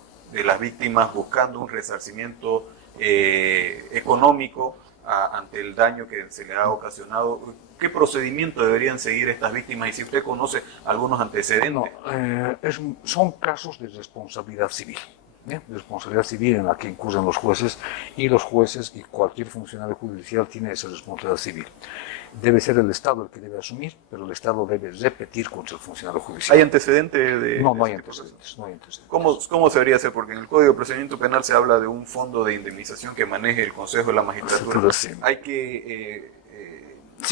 buscando un resarcimiento económico ante el daño que se le ha ocasionado, ¿qué procedimiento deberían seguir estas víctimas? Y si usted conoce algunos antecedentes. Son casos de responsabilidad civil. Responsabilidad civil en la que incurren los jueces, y cualquier funcionario judicial tiene esa responsabilidad civil. Debe ser el Estado el que debe asumir, pero el Estado debe repetir contra el funcionario judicial. ¿Hay antecedentes? No hay antecedentes. ¿Cómo se debería hacer? Porque en el Código de Procedimiento Penal se habla de un fondo de indemnización que maneje el Consejo de la Magistratura. Sí. Hay que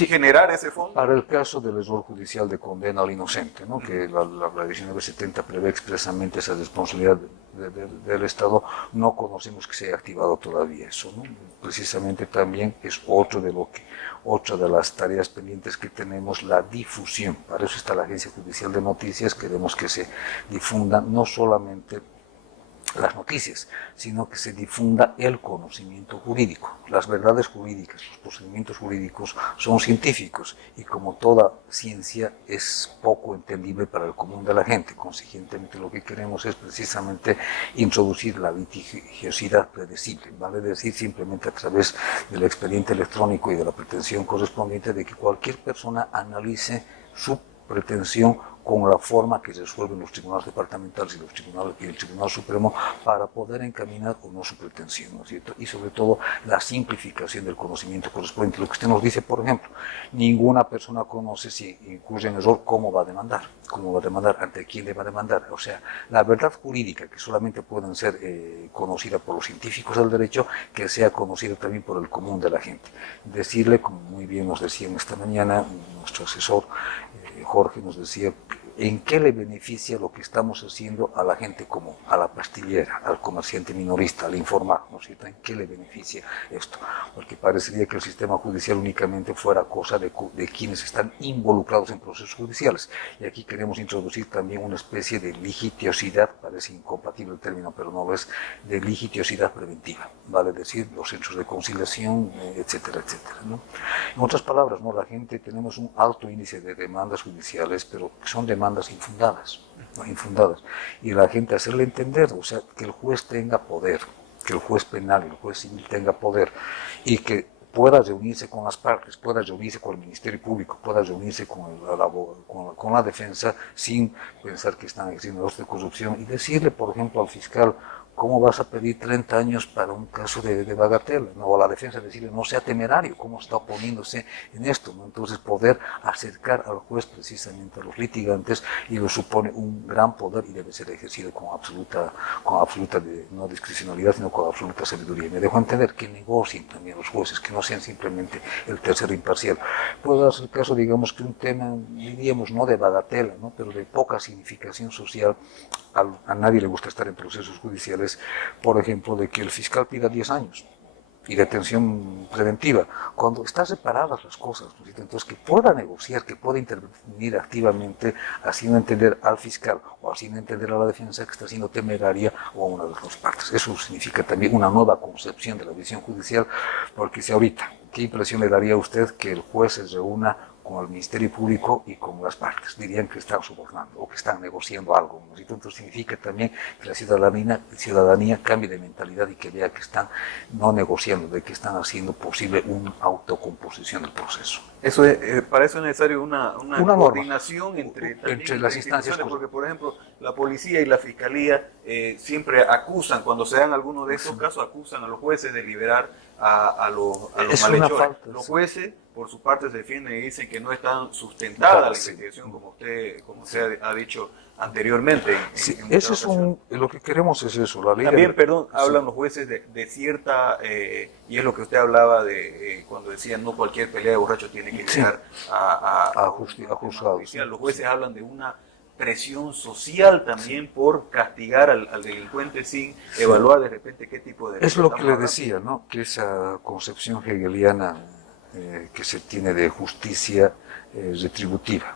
generar ese fondo. Para el caso del error judicial de condena al inocente, ¿no? Que la 1970 prevé expresamente esa responsabilidad del Estado, no conocemos que se haya activado todavía eso, ¿no? Precisamente también es otra de las tareas pendientes que tenemos, la difusión. Para eso está la Agencia Judicial de Noticias. Queremos que se difundan no solamente las noticias, sino que se difunda el conocimiento jurídico. Las verdades jurídicas, los procedimientos jurídicos son científicos, y como toda ciencia es poco entendible para el común de la gente. Consiguientemente lo que queremos es precisamente introducir la litigiosidad predecible, vale decir, simplemente a través del expediente electrónico y de la pretensión correspondiente de que cualquier persona analice su pretensión con la forma que resuelven los tribunales departamentales y el Tribunal Supremo para poder encaminar o no su pretensión, ¿no es cierto? Y sobre todo la simplificación del conocimiento correspondiente. Lo que usted nos dice, por ejemplo, ninguna persona conoce si incurre en error cómo va a demandar, ante quién le va a demandar. O sea, la verdad jurídica que solamente pueden ser conocida por los científicos del derecho, que sea conocida también por el común de la gente. Decirle, como muy bien nos decía esta mañana nuestro asesor, Jorge nos decía, ¿en qué le beneficia lo que estamos haciendo a la gente común, a la pastillera, al comerciante minorista, al informal, ¿no es cierto? ¿En qué le beneficia esto? Porque parecería que el sistema judicial únicamente fuera cosa de quienes están involucrados en procesos judiciales. Y aquí queremos introducir también una especie de litigiosidad, parece incompatible el término, pero no lo es, de litigiosidad preventiva, vale decir, los centros de conciliación, etcétera, etcétera, ¿no? En otras palabras, ¿no? La gente, tenemos un alto índice de demandas judiciales, pero son demandas infundadas, ¿no? Infundadas. Y la gente hacerle entender, o sea, que el juez tenga poder, que el juez penal y el juez civil tenga poder, y que pueda reunirse con las partes, pueda reunirse con el Ministerio Público, pueda reunirse con la defensa sin pensar que están ejerciendo actos de corrupción, y decirle, por ejemplo, al fiscal, ¿cómo vas a pedir 30 años para un caso de bagatela? ¿No? O a la defensa decirle, no sea temerario, ¿cómo está oponiéndose en esto? ¿No? Entonces, poder acercar al juez precisamente a los litigantes, y lo supone un gran poder y debe ser ejercido con absoluta no discrecionalidad, sino con absoluta sabiduría. Me dejo entender que negocien también los jueces, que no sean simplemente el tercero imparcial. Puede darse el caso, digamos, que un tema, diríamos, no de bagatela, ¿no? Pero de poca significación social, a nadie le gusta estar en procesos judiciales, por ejemplo, de que el fiscal pida 10 años y detención preventiva, cuando están separadas las cosas, ¿no? Entonces que pueda negociar, que pueda intervenir activamente, haciendo entender al fiscal o haciendo entender a la defensa que está siendo temeraria o a una de las dos partes. Eso significa también una nueva concepción de la decisión judicial, porque si ahorita, ¿qué impresión le daría a usted que el juez se reúna con el Ministerio Público y con las partes? Dirían que están sobornando o que están negociando algo, ¿no? Entonces significa también que la ciudadanía cambie de mentalidad y que vea que están no negociando, de que están haciendo posible una autocomposición del proceso. Eso es, para eso es necesario una coordinación entre las instancias, porque por ejemplo la policía y la fiscalía siempre acusan, cuando se dan algunos de estos casos, acusan a los jueces de liberar a los malhechores. Los jueces por su parte se defienden y dicen que no están sustentadas la investigación, como usted ha dicho anteriormente. Eso es lo que queremos es eso. La ley también, hablan los jueces de cierta, y es lo que usted hablaba de cuando decían no cualquier pelea de borracho tiene que llegar a juzgados. Los jueces hablan de una presión social también por castigar al delincuente sin evaluar de repente qué tipo de... Es lo que le decía, ¿no? Que esa concepción hegeliana que se tiene de justicia retributiva.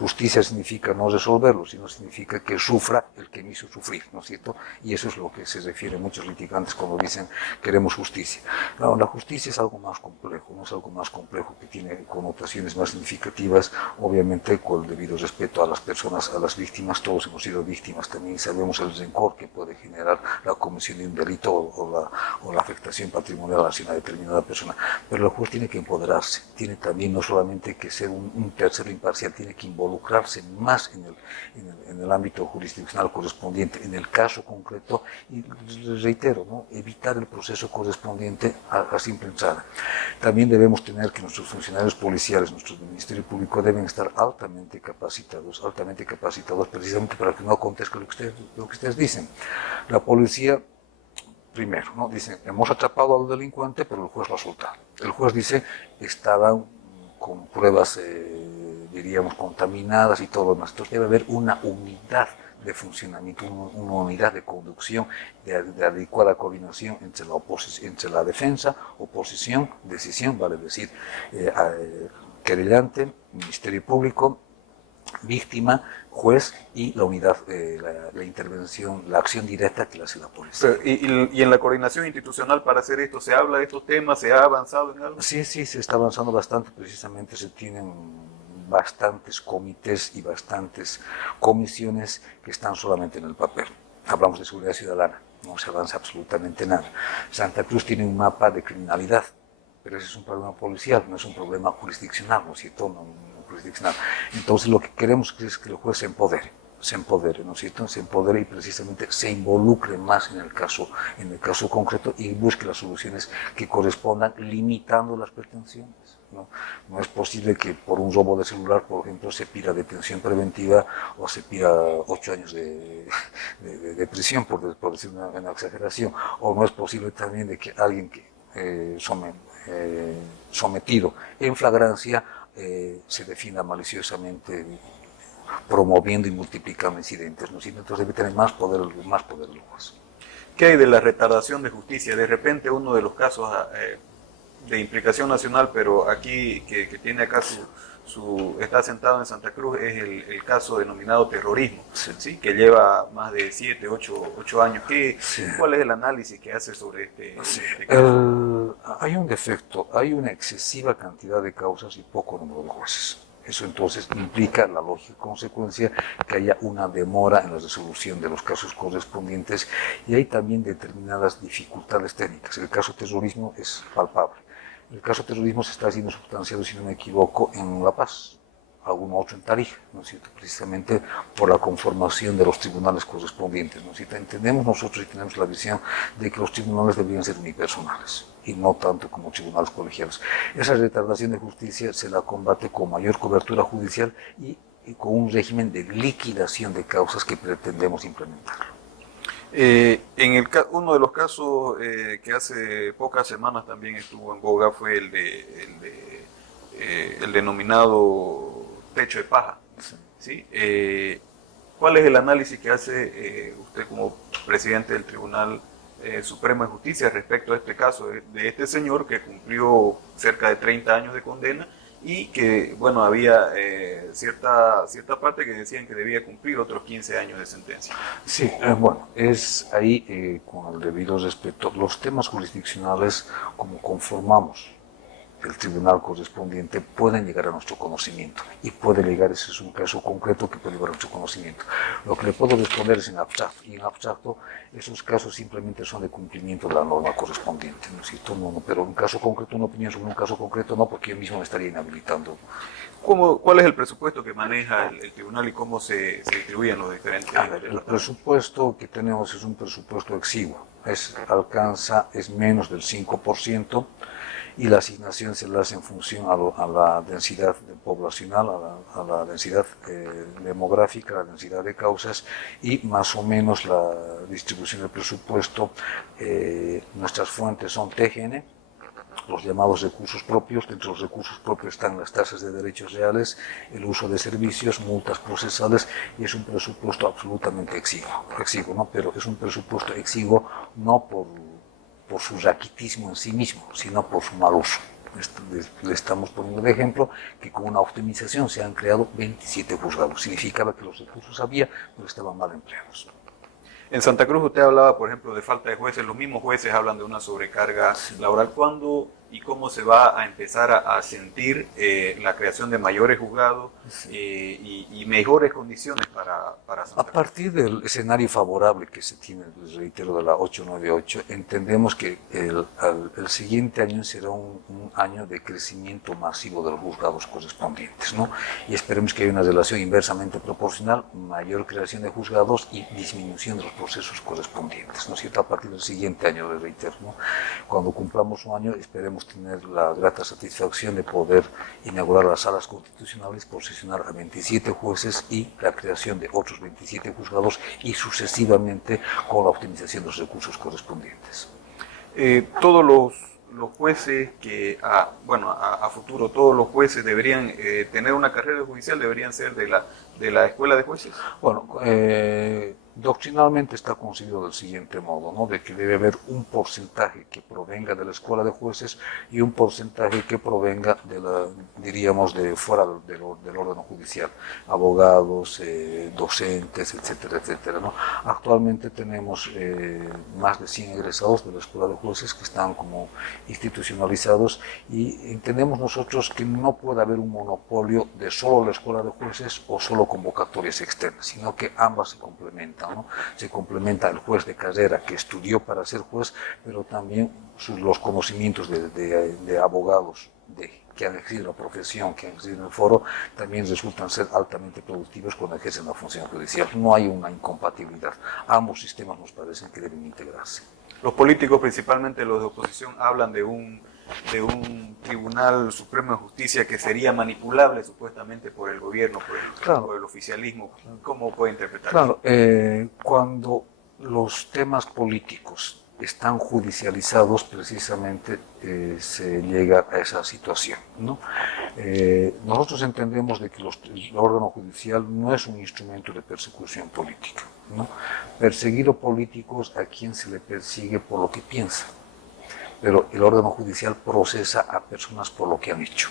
Justicia significa no resolverlo, sino significa que sufra el que me hizo sufrir, ¿no es cierto? Y eso es lo que se refiere a muchos litigantes cuando dicen queremos justicia. No, la justicia es algo más complejo, no es algo más complejo que tiene connotaciones más significativas, obviamente con el debido respeto a las personas, a las víctimas. Todos hemos sido víctimas también, sabemos el rencor que puede generar la comisión de un delito o la afectación patrimonial hacia una determinada persona. Pero el juez tiene que empoderarse, tiene también no solamente que ser un tercero imparcial, tiene que involucrarse más en el ámbito jurisdiccional correspondiente, en el caso concreto, y reitero, ¿no? Evitar el proceso correspondiente a simple entrada. También debemos tener que nuestros funcionarios policiales, nuestro Ministerio Público, deben estar altamente capacitados precisamente para que no acontezca lo que ustedes dicen. La policía, primero, ¿no? Dicen, hemos atrapado al delincuente, pero el juez lo ha soltado. El juez dice, estaban con pruebas diríamos contaminadas y todo lo demás. Entonces debe haber una unidad de funcionamiento, una unidad de conducción, de adecuada coordinación entre la defensa, oposición, decisión, vale decir, querellante, Ministerio Público, víctima, juez y la unidad, la intervención, la acción directa que la hace la policía. ¿Y en la coordinación institucional para hacer esto se habla de estos temas? ¿Se ha avanzado en algo? Sí, se está avanzando bastante. Precisamente se tienen bastantes comités y bastantes comisiones que están solamente en el papel. Hablamos de seguridad ciudadana, no se avanza absolutamente nada. Santa Cruz tiene un mapa de criminalidad, pero ese es un problema policial, no es un problema jurisdiccional, ¿no es cierto? jurisdiccional. Entonces lo que queremos es que el juez se empodere, ¿no es cierto? Se empodere y precisamente se involucre más en el caso concreto y busque las soluciones que correspondan limitando las pretensiones. ¿No? No es posible que por un robo de celular, por ejemplo, se pida detención preventiva o se pida 8 años de prisión, por decir una exageración. O no es posible también de que alguien que sometido en flagrancia se defina maliciosamente promoviendo y multiplicando incidentes, ¿no? Entonces debe tener más poder el juez. ¿Qué hay de la retardación de justicia? De repente uno de los casos de implicación nacional, pero aquí que tiene acá está sentado en Santa Cruz, es el caso denominado terrorismo, Sí. ¿sí? Que lleva más de 7, 8 años. Sí. ¿Cuál es el análisis que hace sobre este Sí. caso? Hay un defecto, hay una excesiva cantidad de causas y poco número de jueces. Eso entonces implica la lógica consecuencia que haya una demora en la resolución de los casos correspondientes y hay también determinadas dificultades técnicas. El caso terrorismo es palpable. El caso terrorismo se está haciendo sustanciado, si no me equivoco, en La Paz, algún otro en Tarija, ¿no es cierto? Precisamente por la conformación de los tribunales correspondientes, ¿no es cierto? Entendemos nosotros y tenemos la visión de que los tribunales deberían ser unipersonales y no tanto como tribunales colegiados. Esa retardación de justicia se la combate con mayor cobertura judicial y con un régimen de liquidación de causas que pretendemos implementar. Uno de los casos que hace pocas semanas también estuvo en boga fue el denominado techo de paja. ¿Sí? ¿Cuál es el análisis que hace usted como presidente del Tribunal Supremo de Justicia respecto a este caso de este señor que cumplió cerca de 30 años de condena y que, bueno, había cierta parte que decían que debía cumplir otros 15 años de sentencia? Sí, bueno, es ahí, con el debido respeto, los temas jurisdiccionales, como conformamos el tribunal correspondiente, pueden llegar a nuestro conocimiento y puede llegar, ese es un caso concreto que puede llegar a nuestro conocimiento. Lo que le puedo responder es en abstracto, y en abstracto esos casos simplemente son de cumplimiento de la norma correspondiente, ¿no es cierto? No, pero un caso concreto, una opinión sobre un caso concreto no, porque yo mismo me estaría inhabilitando. ¿Cuál es el presupuesto que maneja el tribunal y cómo se distribuyen los diferentes? A ver, el presupuesto que tenemos es un presupuesto exiguo, es menos del 5%, y la asignación se la hace en función a la densidad poblacional, a la densidad demográfica, a la densidad de causas y más o menos la distribución del presupuesto. Nuestras fuentes son TGN, los llamados recursos propios. Dentro de los recursos propios están las tasas de derechos reales, el uso de servicios, multas procesales, y es un presupuesto absolutamente exiguo, ¿no? Pero es un presupuesto exiguo no por su raquitismo en sí mismo, sino por su mal uso. Le estamos poniendo de ejemplo que con una optimización se han creado 27 juzgados. Significaba que los recursos había, pero estaban mal empleados. En Santa Cruz usted hablaba, por ejemplo, de falta de jueces. Los mismos jueces hablan de una sobrecarga laboral. ¿Cuándo y cómo se va a empezar a sentir la creación de mayores juzgados y mejores condiciones para Santa Cruz? A partir del escenario favorable que se tiene, les reitero, de la 898, entendemos que el siguiente año será un año de crecimiento masivo de los juzgados correspondientes, ¿no? Y esperemos que haya una relación inversamente proporcional, mayor creación de juzgados y disminución de los procesos correspondientes, ¿no es cierto? A partir del siguiente año, les reitero, ¿no? Cuando cumplamos un año, esperemos tener la grata satisfacción de poder inaugurar las salas constitucionales, posesionar a 27 jueces y la creación de otros 27 juzgados y sucesivamente con la optimización de los recursos correspondientes. Todos los jueces que, a futuro, todos los jueces deberían tener una carrera judicial, deberían ser de la escuela de jueces. Bueno, doctrinalmente está concebido del siguiente modo, ¿no? De que debe haber un porcentaje que provenga de la escuela de jueces y un porcentaje que provenga de fuera del orden judicial, abogados, docentes, etcétera, etcétera, ¿no? Actualmente tenemos más de 100 egresados de la escuela de jueces que están como institucionalizados y entendemos nosotros que no puede haber un monopolio de solo la escuela de jueces o solo convocatorias externas, sino que ambas se complementan, ¿no? Se complementa el juez de carrera que estudió para ser juez, pero también los conocimientos de abogados que han ejercido la profesión, que han ejercido en el foro, también resultan ser altamente productivos cuando ejercen la función judicial. No hay una incompatibilidad. Ambos sistemas nos parecen que deben integrarse. Los políticos, principalmente los de oposición, hablan de un Tribunal Supremo de Justicia que sería manipulable supuestamente por el gobierno, por el oficialismo. ¿Cómo puede interpretar eso? Cuando los temas políticos están judicializados, precisamente se llega a esa situación, ¿no? Nosotros entendemos de que el órgano judicial no es un instrumento de persecución política, ¿no? Perseguir a políticos a quien se le persigue por lo que piensa, pero el órgano judicial procesa a personas por lo que han hecho.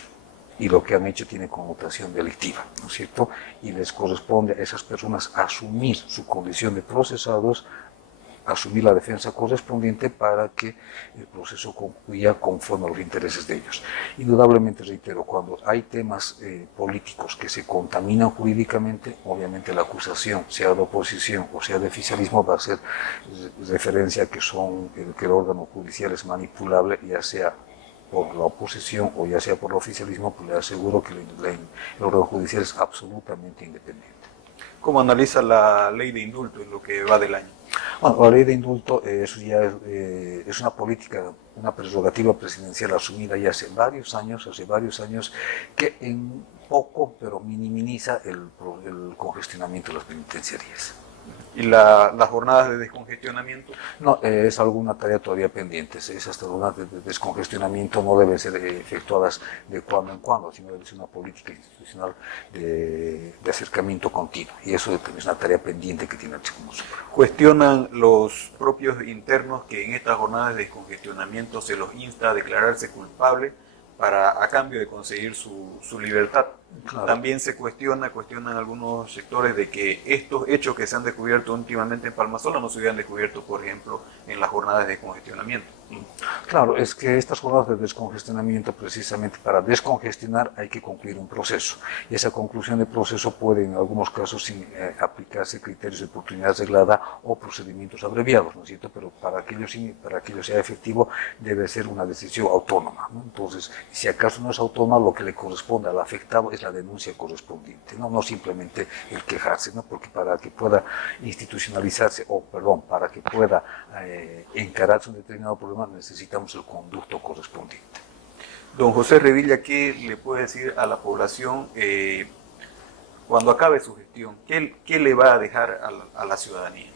Y lo que han hecho tiene connotación delictiva, ¿no es cierto? Y les corresponde a esas personas asumir su condición de procesados, asumir la defensa correspondiente para que el proceso concluya conforme a los intereses de ellos. Indudablemente, reitero, cuando hay temas políticos que se contaminan jurídicamente, obviamente la acusación, sea de oposición o sea de oficialismo, va a hacer referencia a que el órgano judicial es manipulable, ya sea por la oposición o ya sea por el oficialismo, pues le aseguro que el órgano judicial es absolutamente independiente. ¿Cómo analiza la ley de indulto en lo que va del año? Bueno, la ley de indulto eso ya es una política, una prerrogativa presidencial asumida ya hace varios años, que en poco, pero minimiza el congestionamiento de las penitenciarías. ¿Y las jornadas de descongestionamiento? No, es alguna tarea todavía pendiente. Esas jornadas de descongestionamiento no deben ser efectuadas de cuando en cuando, sino debe ser una política institucional de acercamiento continuo. Y eso es una tarea pendiente que tiene el Tribunal Supremo. ¿Cuestionan los propios internos que en estas jornadas de descongestionamiento se los insta a declararse culpable a cambio de conseguir su libertad? Claro. También se cuestionan algunos sectores de que estos hechos que se han descubierto últimamente en Palmasola no se hubieran descubierto, por ejemplo, en las jornadas de descongestionamiento. Claro, es que estas jornadas de descongestionamiento, precisamente para descongestionar, hay que concluir un proceso. Y esa conclusión de proceso puede, en algunos casos, aplicarse criterios de oportunidad reglada o procedimientos abreviados, ¿no es cierto? Pero para que ello sea efectivo, debe ser una decisión autónoma, ¿no? Entonces, si acaso no es autónoma, lo que le corresponde al afectado es la denuncia correspondiente, no simplemente el quejarse, ¿no? Porque para que pueda institucionalizarse, para que pueda encararse un determinado problema, necesitamos el conducto correspondiente. Don José Revilla, ¿qué le puede decir a la población cuando acabe su gestión? ¿Qué le va a dejar a la ciudadanía?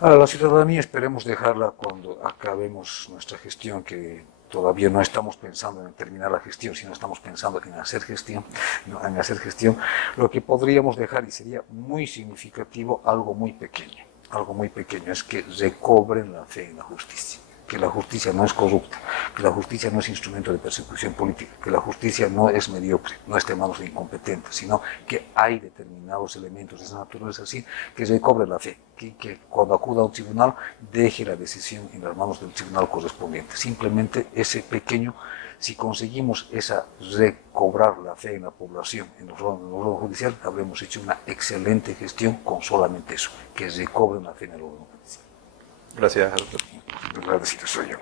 A la ciudadanía esperemos dejarla cuando acabemos nuestra gestión, que todavía no estamos pensando en terminar la gestión, sino estamos pensando en hacer gestión, lo que podríamos dejar, y sería muy significativo, algo muy pequeño, es que recobren la fe en la justicia, que la justicia no es corrupta, que la justicia no es instrumento de persecución política, que la justicia no es mediocre, no está en manos de incompetentes, sino que hay determinados elementos de esa naturaleza así, que recobre la fe, que cuando acuda a un tribunal deje la decisión en las manos del tribunal correspondiente. Simplemente ese pequeño, si conseguimos recobrar la fe en la población, en el órgano judicial, habremos hecho una excelente gestión con solamente eso, que recobren la fe en el órgano judicial. Gracias, doctor. Agradecido soy yo.